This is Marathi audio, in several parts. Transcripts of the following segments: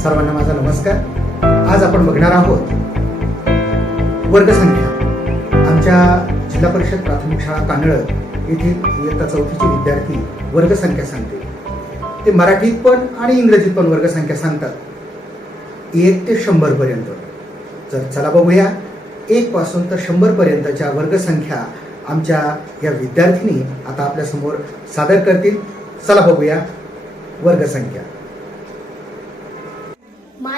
सर्वांना माझा नमस्कार. आज आपण बघणार आहोत वर्गसंख्या. आमच्या जिल्हा परिषद प्राथमिक शाळा कानळ येथे इयत्ता चौथीचे विद्यार्थी वर्गसंख्या सांगते. ते मराठीत पण आणि इंग्रजीत पण वर्गसंख्या सांगतात. एक ते शंभर पर्यंत. तर चला बघूया एक पासून तर शंभर पर्यंतच्या वर्गसंख्या आमच्या या विद्यार्थिनी आता आपल्यासमोर सादर करतील. चला बघूया वर्गसंख्या.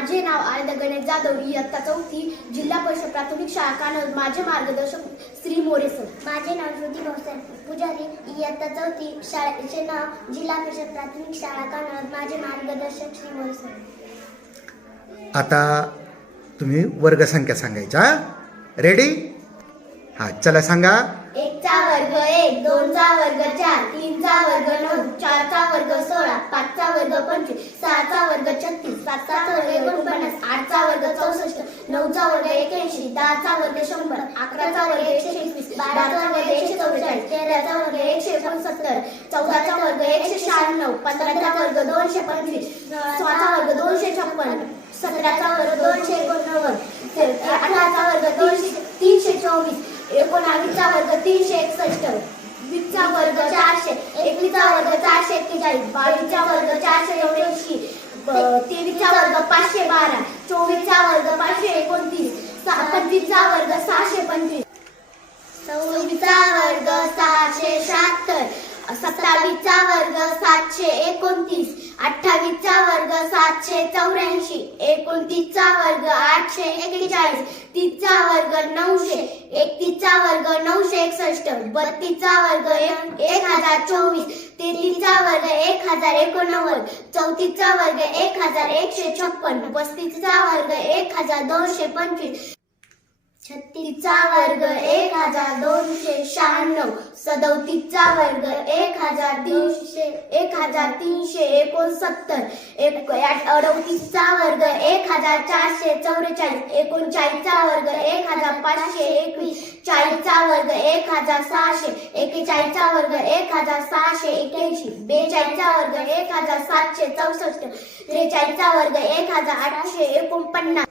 माझे नाव आनंद गणेश जाधव इयत्ता चौथी जिल्हा परिषद प्राथमिक शाळा कानड माझे मार्गदर्शक श्री मोरे सर माझे नाव ज्योती भाऊसाहेब पुजारी. इयत्ता चौथी शाळेचे नाव जिल्हा परिषद प्राथमिक शाळा कानड माझे मार्गदर्शक श्री मोरे आता तुम्ही वर्गसंख्या सांगायच्या रेडी हा चला सांगा. एकचा वर्ग एक दोनचा वर्ग चार तीनचा वर्ग नऊ चारचा वर्ग सोळा पाचचा वर्ग पंचवीस सहाचा वर्ग छत्तीस सातचा वर्ग एकोणपन्नास आठचा वर्ग चौसष्ट नऊचा वर्ग एक्याऐंशी दहाचा वर्ग शंभर अकराचा वर्ग एकशे एकवीस बाराचा वर्ग एकशे चौवेचाळीस तेराचा वर्ग एकशे एकोणसत्तर चौदाचा वर्ग एकशे शहाण्णव पंधराचा वर्ग दोनशे पंचवीस सोळाचा वर्ग दोनशे छप्पन सतराचा वर्ग दोनशे एकोणनव्वद अठराचा वर्ग तीनशे तीनशे चोवीस एकोणावीसचा वर्ग तीनशे एकसष्ट वीसचा वर्ग चारशे एकवीसचा वर्ग चारशे एक्केचाळीस बावीसचा वर्ग चारशे एवढ्याऐंशी तेवीसचा वर्ग पाचशे बारा चोवीसचा वर्ग पाचशे एकोणतीस पंचवीसचा वर्ग सहाशे पंचवीस. सव्वीसचा वर्ग सहाशे शहात्तर सत्तावीसचा वर्ग सातशे एकोणतीस अठ्ठावीसचा वर्ग सातशे चौऱ्याऐंशी एकोणतीसचा वर्ग आठशे एक्केचाळीस तीसचा वर्ग नऊशे एकतीसचा वर्ग नऊशे एकसष्ट बत्तीसचा वर्ग एक हजार चोवीस तेहतीसचा वर्ग एक हजार एकोणनव्वद चौतीसचा वर्ग एक हजार एकशे छप्पन पस्तीसचा वर्ग एक हजार दोनशे पंचवीस. छत्तीसचा वर्ग एक हजार दोनशे शहाण्णव. सदोतीसचा वर्ग एक हजार तीनशे एक हजार तीनशे एकोणसत्तर. एक अडतीसचा वर्ग एक हजार चारशे चौवेचाळीस. एकोणचाळीसचा वर्ग एक हजार पाचशे एकवीस. चाळीसचा वर्ग एक हजार सहाशे. एकेचाळीसचा वर्ग एक हजार सहाशे एक्याऐंशी. बेचाळीसचा वर्ग एक हजार सातशे चौसष्ट. त्रेचाळीसचा वर्ग एक हजार आठशे एकोणपन्नास.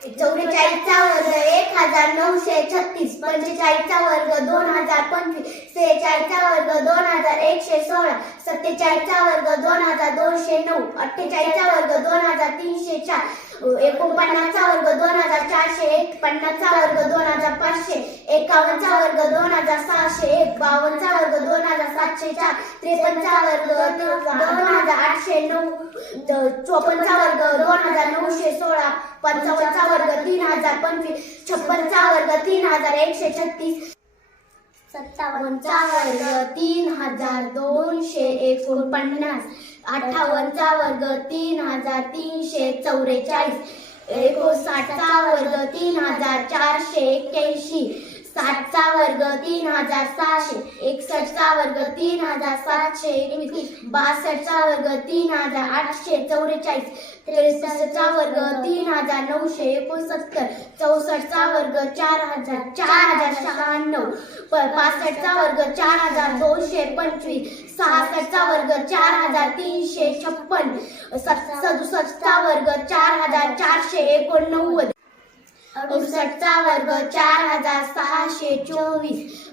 चौवेचाळीसचा वर्ग एक हजार नऊशे छत्तीस पंचेचाळीसचा वर्ग दोन हजार पंचवीस सेहेचाळीसचा वर्ग दोन हजार एकशे सोळा सत्तेचाळीसचा वर्ग दोन हजार दोनशे नऊ अठ्ठेचाळीसचा वर्ग दोन हजार तीनशे चार एकोणपन्नासचा वर्ग दोन हजार चारशे एक पन्नासचा वर्ग दोन हजार पाचशे एकावन्नचा वर्ग दोन हजार सहाशे एक बावन्नचा वर्ग दोन हजार सातशे चार त्रेपन्नचा वर्ग दोन हजार आठशे नऊ चोपन्नचा वर्ग दोन हजार नऊशे सोळा पंचावन्नचा वर्ग तीन हजार पंचवीस छप्पनचा वर्ग तीन हजार एकशे छत्तीस. सत्तावन्नचा वर्ग तीन हजार दोनशे एकोणपन्नास. अठ्ठावन्नचा वर्ग तीन हजार तीनशे चौवेचाळीस. एकोणसाठचा वर्ग तीन हजार चारशे एक्क्याऐंशी. सातचा वर्ग तीन हजार सहाशे एकसष्टचा वर्ग तीन हजार सातशे एकवीस बासष्टचा वर्ग तीन हजार आठशे चौवेचाळीस त्रेसष्टचा वर्ग तीन हजार नऊशे एकोणसत्तर चौसष्टचा वर्ग चार हजार चार हजार शहाण्णव प- पासष्टचा वर्ग चार हजार दोनशे पंचवीस सहासष्टचा वर्ग चार हजार तीनशे छप्पन सदुसष्टचा वर्ग चार हजार चारशे एकोणनव्वद. अडुसष्टचा वर्ग चार हजार सहाशे चोवीस.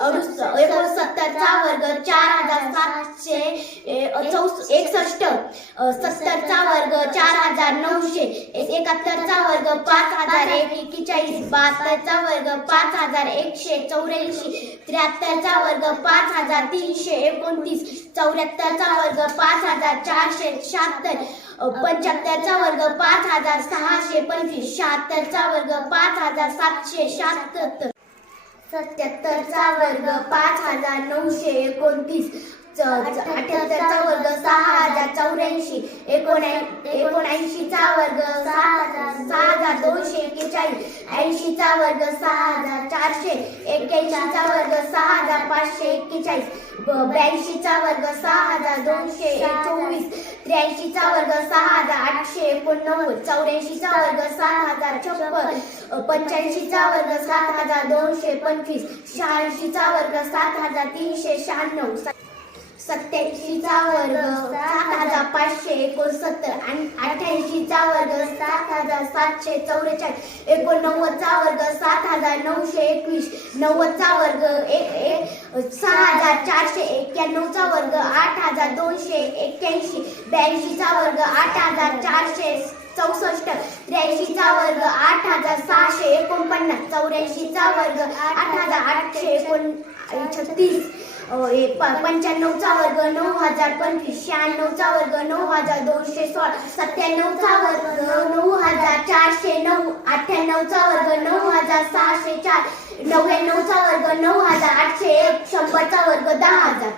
अडुस- एकोणसत्तरचा वर्ग चार हजार सातशे एकसष्ट. सत्तरचा वर्ग चार हजार नऊशे. एकाहत्तरचा वर्ग पाच हजार एक एक्केचाळीस बहात्तरचा वर्ग पाच हजार एकशे चौऱ्याऐंशी. त्र्याहत्तरचा वर्ग पाच हजार तीनशे एकोणतीस. चौऱ्याहत्तरचा वर्ग पाच हजार चारशे शहात्तर. पंच्याहत्तरचा वर्ग पाच हजार सहाशे पंचवीस. शहात्तरचा वर्ग पाच हजार सातशे शहात्तर. सत्याहत्तरचा वर्ग पाच हजार नऊशे एकोणतीस. अठ्याहत्तरचा वर्ग सहा हजार चौऱ्याऐंशी. एकोणऐ एकोणऐंशीचा वर्ग सहा हजार सहा हजार दोनशे एक्केचाळीस. ऐंशीचा वर्ग सहा पाचशे एक्क्याऐंशीचा वर्ग सहा हजार पाचशे एक्केचाळीस. ब्याऐंशीचा वर्ग सहा हजार दोनशे चोवीस त्र्याऐंशीचा वर्ग सहा हजार आठशे एकोणनव्वद. चौऱ्याऐंशीचा वर्ग सात हजार छप्पन. पंच्याऐंशीचा वर्ग सात हजार दोनशे पंचवीस. शहाऐंशीचा वर्ग सात हजार तीनशे शहाण्णव. सत्याऐंशीचा वर्ग एकोणसत्तर आणि अठ्ठ्याऐंशीचा वर्ग सात हजार सातशे चौवेचाळीस एकोणनव्वदचा वर्ग सात हजार नऊशे एकवीस. नव्वदचा वर्ग एक एक सहा हजार चारशे एक्क्याण्णवचा वर्ग आठ हजार दोनशे एक्क्याऐंशी. ब्याऐंशीचा वर्ग आठ हजार चारशे चौसष्ट. त्र्याऐंशीचा वर्ग आठ हजार सहाशे एकोणपन्नास. चौऱ्याऐंशीचा वर्ग आठ हजार आठशे एकोण छत्तीस. पंच्याण्णवचा वर्ग नऊ हजार पंचवीस शहाण्णवचा वर्ग नऊ हजार दोनशे सोळा सत्त्याण्णवचा वर्ग नऊ हजार चारशे नऊ अठ्ठ्याण्णवचा वर्ग नऊ हजार सहाशे चार नव्याण्णवचा वर्ग नऊ हजार आठशे एक शंभरचा वर्ग दहा हजार.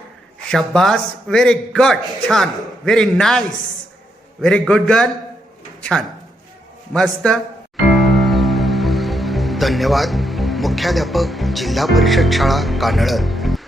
शब्बास व्हेरी गुड छान very nice very good girl छान. मस्त. धन्यवाद मुख्याध्यापक जिल्हा परिषद शाळा कानळत